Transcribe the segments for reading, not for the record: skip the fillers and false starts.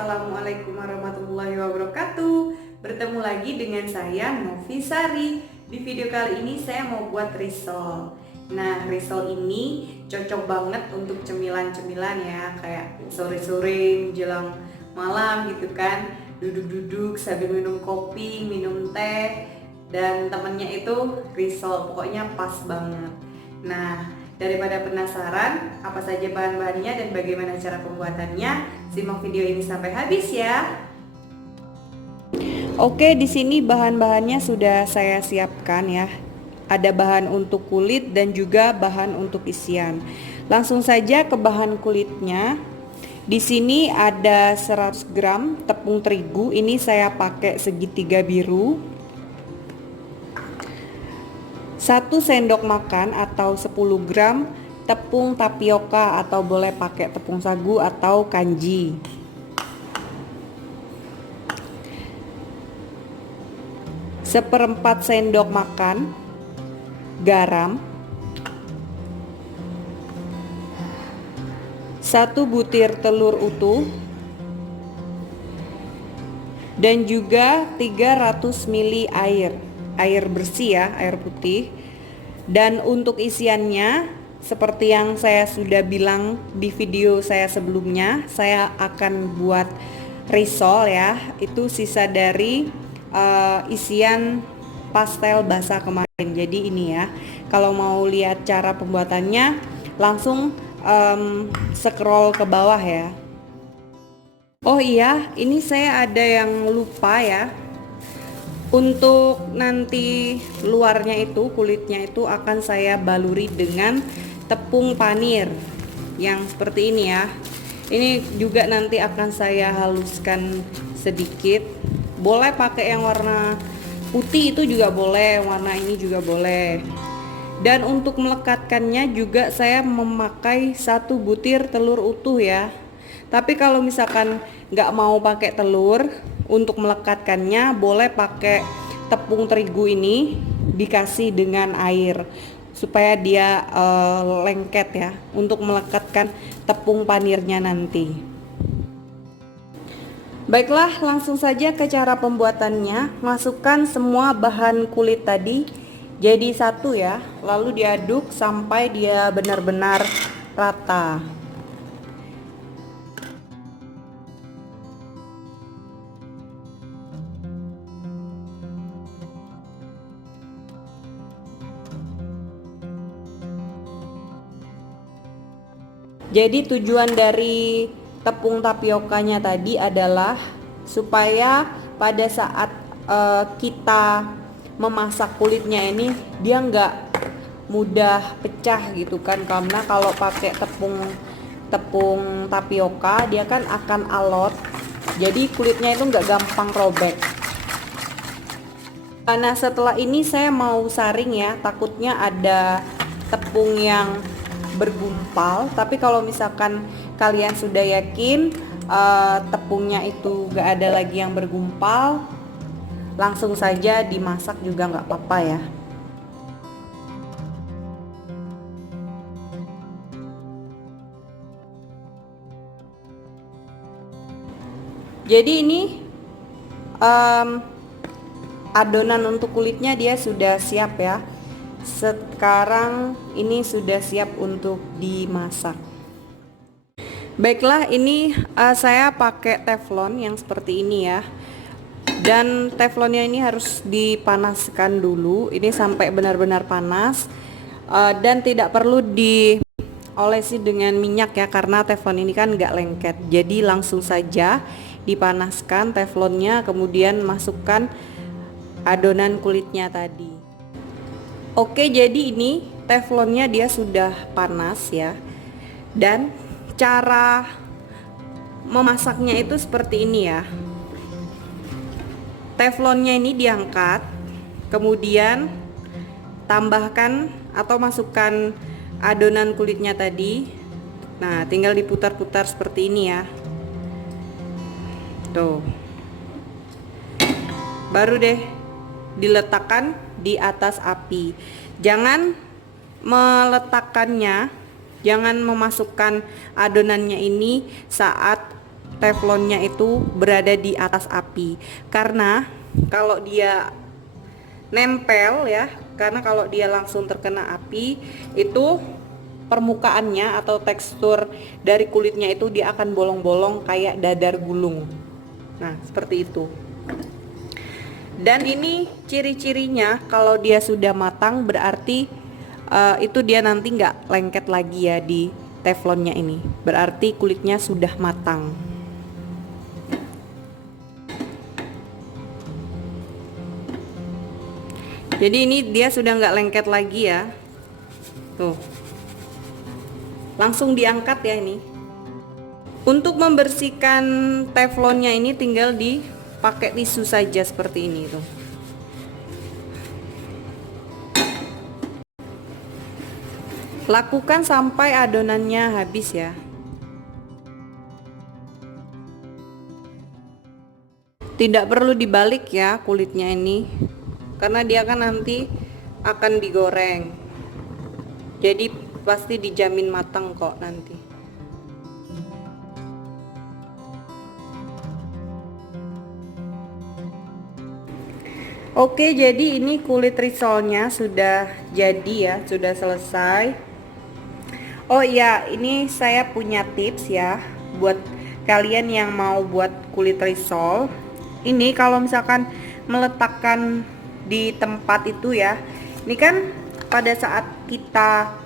Assalamualaikum warahmatullahi wabarakatuh. Bertemu lagi dengan saya Novi Sari. Di video kali ini saya mau buat risol. Nah, risol ini cocok banget untuk cemilan-cemilan ya, kayak sore-sore menjelang malam gitu kan. Duduk-duduk sambil minum kopi, minum teh, dan temennya itu risol. Pokoknya pas banget. Nah, daripada penasaran apa saja bahan-bahannya dan bagaimana cara pembuatannya, simak video ini sampai habis ya. Oke, di sini bahan-bahannya sudah saya siapkan ya. Ada bahan untuk kulit dan juga bahan untuk isian. Langsung saja ke bahan kulitnya. Di sini ada 100 gram tepung terigu. Ini saya pakai segitiga biru. 1 sendok makan atau 10 gram tepung tapioka atau boleh pakai tepung sagu atau kanji. Seperempat sendok makan garam. 1 butir telur utuh. Dan juga 300 ml air bersih ya, air putih. Dan untuk isiannya seperti yang saya sudah bilang di video saya sebelumnya, saya akan buat risol ya. Itu sisa dari isian pastel basah kemarin. Jadi ini ya, kalau mau lihat cara pembuatannya langsung scroll ke bawah ya. Oh iya, ini saya ada yang lupa ya. Untuk nanti luarnya itu, kulitnya itu akan saya baluri dengan tepung panir yang seperti ini ya. Ini juga nanti akan saya haluskan sedikit. Boleh pakai yang warna putih itu juga boleh, warna ini juga boleh. Dan untuk melekatkannya juga saya memakai 1 butir telur utuh ya. Tapi kalau misalkan nggak mau pakai telur, untuk melekatkannya boleh pakai tepung terigu ini dikasih dengan air supaya dia lengket ya, untuk melekatkan tepung panirnya nanti. Baiklah, langsung saja ke cara pembuatannya. Masukkan semua bahan kulit tadi jadi satu ya, lalu diaduk sampai dia benar-benar rata. Jadi tujuan dari tepung tapiokanya tadi adalah supaya pada saat kita memasak kulitnya ini dia nggak mudah pecah gitu kan, karena kalau pakai tepung tapioka dia kan akan alot, jadi kulitnya itu nggak gampang robek. Nah, setelah ini saya mau saring ya, takutnya ada tepung yang bergumpal. Tapi kalau misalkan kalian sudah yakin tepungnya itu gak ada lagi yang bergumpal, langsung saja dimasak juga nggak apa-apa ya. Jadi ini adonan untuk kulitnya dia sudah siap ya. Sekarang ini sudah siap untuk dimasak. Baiklah, ini saya pakai teflon yang seperti ini ya. Dan teflonnya ini harus dipanaskan dulu. Ini sampai benar-benar panas. Dan tidak perlu diolesi dengan minyak ya, karena teflon ini kan nggak lengket. Jadi langsung saja dipanaskan teflonnya, kemudian masukkan adonan kulitnya tadi. Oke, jadi ini teflonnya dia sudah panas ya. Dan cara memasaknya itu seperti ini ya. Teflonnya ini diangkat, kemudian tambahkan atau masukkan adonan kulitnya tadi. Nah, tinggal diputar-putar seperti ini ya. Tuh. Baru deh diletakkan di atas api. Jangan meletakkannya, jangan memasukkan adonannya ini saat teflonnya itu berada di atas api. Karena kalau dia nempel ya, karena kalau dia langsung terkena api itu permukaannya atau tekstur dari kulitnya itu dia akan bolong-bolong kayak dadar gulung. Nah, seperti itu. Dan ini ciri-cirinya kalau dia sudah matang berarti itu dia nanti nggak lengket lagi ya di teflonnya ini. Berarti kulitnya sudah matang. Jadi ini dia sudah nggak lengket lagi ya. Tuh. Langsung diangkat ya ini. Untuk membersihkan teflonnya ini tinggal dipakai tisu saja seperti ini tuh. Lakukan sampai adonannya habis ya. Tidak perlu dibalik ya kulitnya ini, karena dia kan nanti akan digoreng. Jadi pasti dijamin matang kok nanti. Oke, jadi ini kulit risolnya sudah jadi ya, sudah selesai. Oh iya, ini saya punya tips ya buat kalian yang mau buat kulit risol. Ini kalau misalkan meletakkan di tempat itu ya, ini kan pada saat kita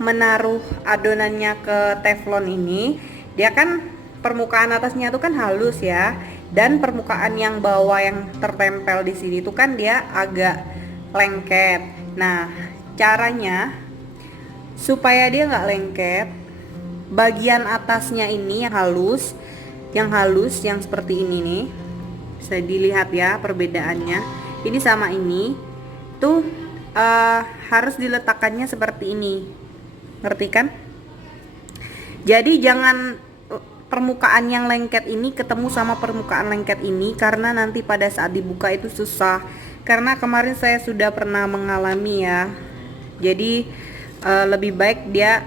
menaruh adonannya ke teflon ini, dia kan permukaan atasnya itu kan halus ya, dan permukaan yang bawah yang tertempel di sini itu kan dia agak lengket. Nah, caranya supaya dia nggak lengket, bagian atasnya ini yang halus yang seperti ini nih, bisa dilihat ya perbedaannya. Ini sama ini tuh harus diletakkannya seperti ini, ngerti kan? Jadi jangan permukaan yang lengket ini ketemu sama permukaan lengket ini, karena nanti pada saat dibuka itu susah. Karena kemarin saya sudah pernah mengalami ya. Jadi lebih baik dia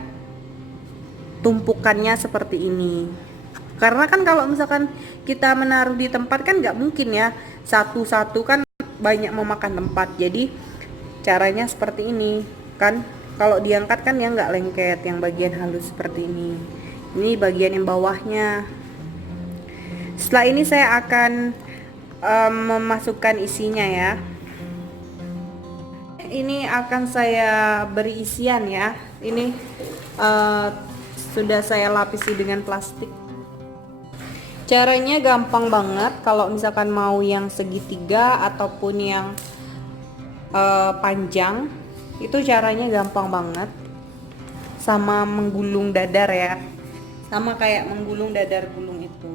tumpukannya seperti ini. Karena kan kalau misalkan kita menaruh di tempat kan nggak mungkin ya satu-satu, kan banyak memakan tempat. Jadi caranya seperti ini kan, kalau diangkat kan ya nggak lengket yang bagian halus seperti ini. Ini bagian yang bawahnya. Setelah ini saya akan memasukkan isinya ya. Ini akan saya beri isian ya. Ini sudah saya lapisi dengan plastik. Caranya gampang banget. Kalau misalkan mau yang segitiga ataupun yang panjang, itu caranya gampang banget. Sama menggulung dadar ya, sama kayak menggulung dadar gulung itu.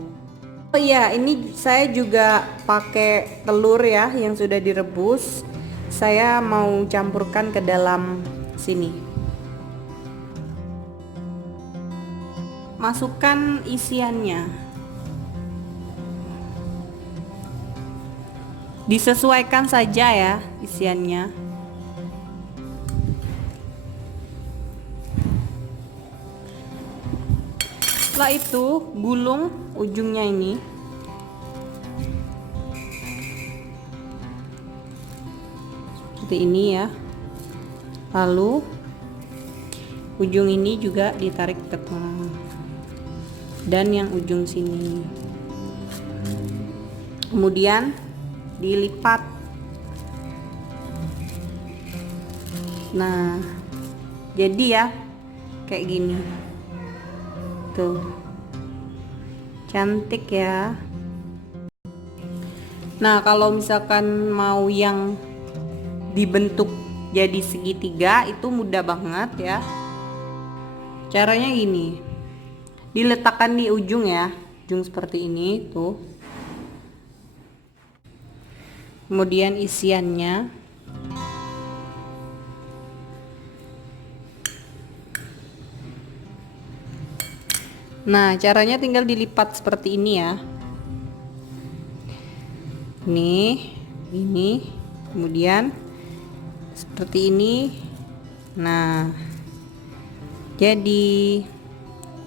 Oh iya, ini saya juga pakai telur ya yang sudah direbus. Saya mau campurkan ke dalam sini. Masukkan isiannya. Disesuaikan saja ya isiannya. Setelah itu gulung ujungnya ini. Seperti ini ya. Lalu ujung ini juga ditarik ke tengah. Dan yang ujung sini. Kemudian dilipat. Nah, jadi ya kayak gini tuh, cantik ya. Nah, kalau misalkan mau yang dibentuk jadi segitiga itu mudah banget ya. Caranya gini, diletakkan di ujung ya, ujung seperti ini tuh. Kemudian isiannya nah, caranya tinggal dilipat seperti ini ya. Ini kemudian seperti ini. Nah, jadi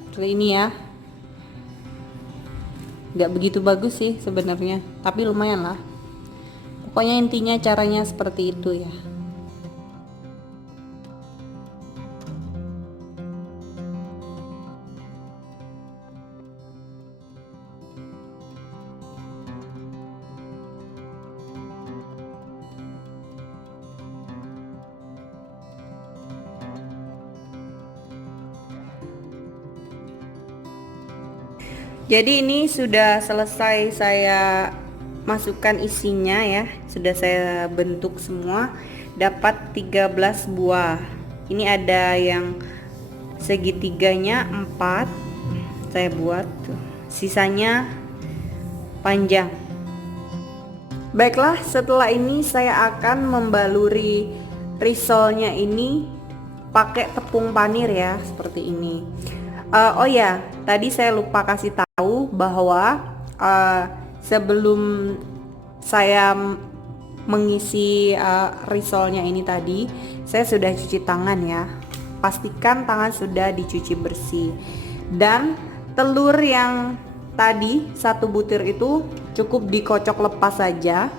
seperti ini ya. Nggak begitu bagus sih sebenarnya, tapi lumayan lah. Pokoknya intinya caranya seperti itu ya. Jadi ini sudah selesai saya masukkan isinya ya. Sudah saya bentuk semua, dapat 13 buah. Ini ada yang segitiganya 4 saya buat, sisanya panjang. Baiklah, setelah ini saya akan membaluri risolnya ini pakai tepung panir ya, seperti ini. Oh ya, tadi saya lupa kasih tahu bahwa sebelum saya mengisi risolnya ini tadi, saya sudah cuci tangan ya. Pastikan tangan sudah dicuci bersih. Dan telur yang tadi 1 butir itu cukup dikocok lepas saja.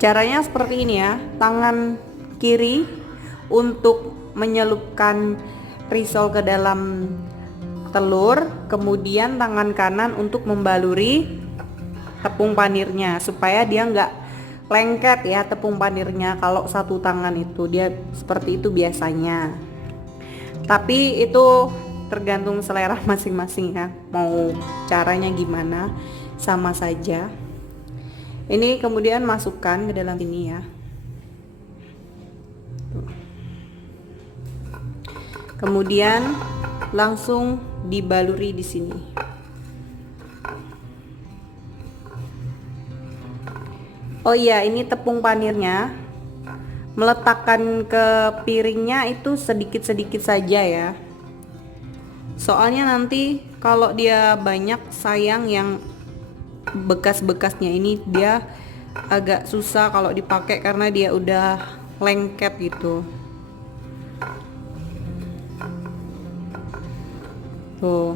Caranya seperti ini ya. Tangan kiri untuk menyelupkan risol ke dalam telur, kemudian tangan kanan untuk membaluri tepung panirnya supaya dia nggak lengket ya tepung panirnya. Kalau satu tangan itu dia seperti itu biasanya, tapi itu tergantung selera masing-masing ya, mau caranya gimana sama saja. Ini kemudian masukkan ke dalam sini ya. Kemudian langsung dibaluri di sini. Oh iya, ini tepung panirnya meletakkan ke piringnya itu sedikit-sedikit saja ya. Soalnya nanti kalau dia banyak, sayang yang bekas-bekasnya ini dia agak susah kalau dipakai karena dia udah lengket gitu. Tuh,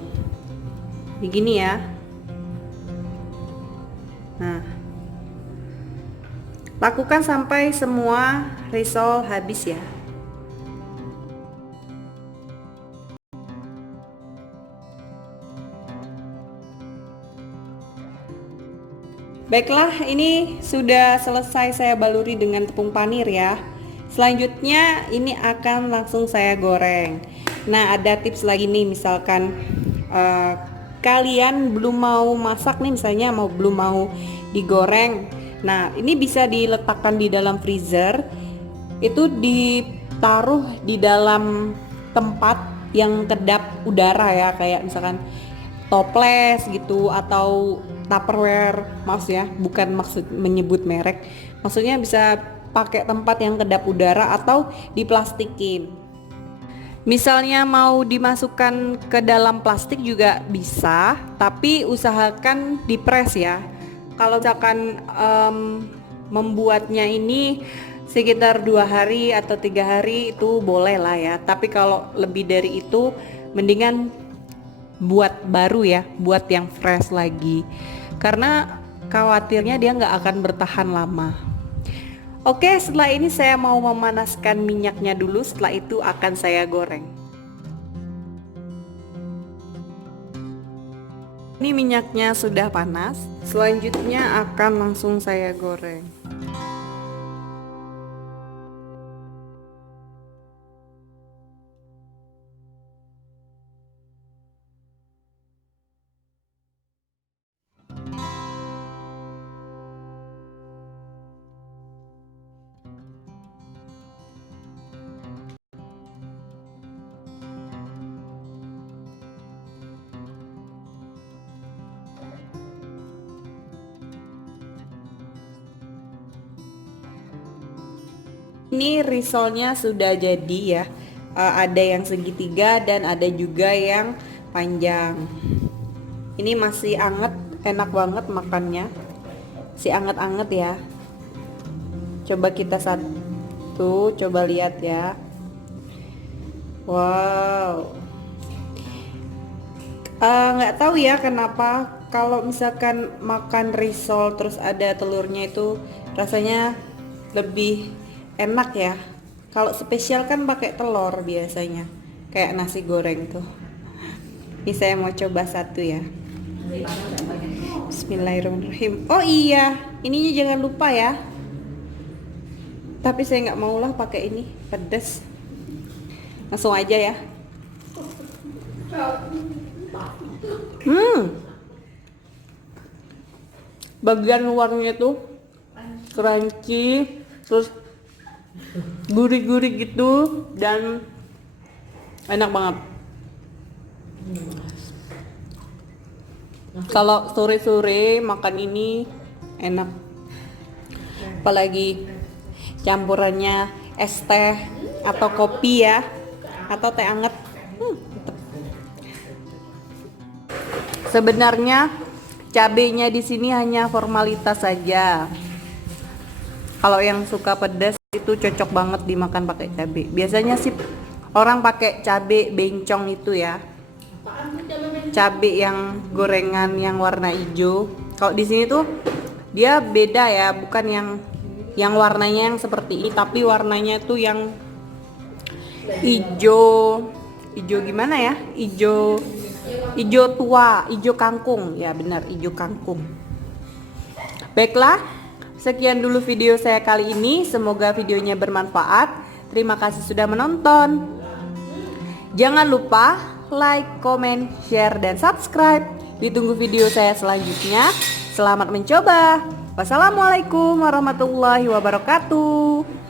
begini ya. Nah, lakukan sampai semua risol habis ya. Baiklah, ini sudah selesai saya baluri dengan tepung panir ya. Selanjutnya ini akan langsung saya goreng. Nah, ada tips lagi nih, misalkan kalian belum mau masak nih, misalnya belum mau digoreng. Nah, ini bisa diletakkan di dalam freezer. Itu ditaruh di dalam tempat yang kedap udara ya, kayak misalkan toples gitu atau Tupperware, maaf ya, bukan maksud menyebut merek. Maksudnya bisa pakai tempat yang kedap udara atau diplastikin. Misalnya mau dimasukkan ke dalam plastik juga bisa, tapi usahakan dipres ya. Kalau misalkan membuatnya ini sekitar 2 hari atau 3 hari itu boleh lah ya. Tapi kalau lebih dari itu mendingan buat baru ya, buat yang fresh lagi. Karena khawatirnya dia nggak akan bertahan lama. Oke, setelah ini saya mau memanaskan minyaknya dulu, setelah itu akan saya goreng. Ini minyaknya sudah panas, selanjutnya akan langsung saya goreng. Ini risolnya sudah jadi ya. Ada yang segitiga dan ada juga yang panjang. Ini masih anget, enak banget makannya. Si anget-anget ya. Coba kita satu, coba lihat ya. Wow. Nggak tahu ya kenapa kalau misalkan makan risol terus ada telurnya itu rasanya lebih enak ya. Kalau spesial kan pakai telur biasanya, kayak nasi goreng tuh. Ini saya mau coba satu ya. Bismillahirrahmanirrahim. Oh iya, ininya jangan lupa ya. Tapi saya nggak mau lah pakai ini, pedas. Langsung aja ya. Bagian luarnya tuh crunchy, terus gurih-gurih gitu dan enak banget. Kalau sore-sore makan ini enak, apalagi campurannya es teh atau kopi ya, atau teh anget. Sebenarnya cabenya di sini hanya formalitas saja. Kalau yang suka pedas itu cocok banget dimakan pakai cabe. Biasanya sih orang pakai cabe bencong itu ya, cabe yang gorengan yang warna hijau. Kalau di sini tuh dia beda ya, bukan yang warnanya yang seperti ini, tapi warnanya tuh yang hijau gimana ya, hijau tua, hijau kangkung ya, benar hijau kangkung. Baiklah, sekian dulu video saya kali ini, semoga videonya bermanfaat. Terima kasih sudah menonton. Jangan lupa like, comment, share, dan subscribe. Ditunggu video saya selanjutnya. Selamat mencoba. Wassalamualaikum warahmatullahi wabarakatuh.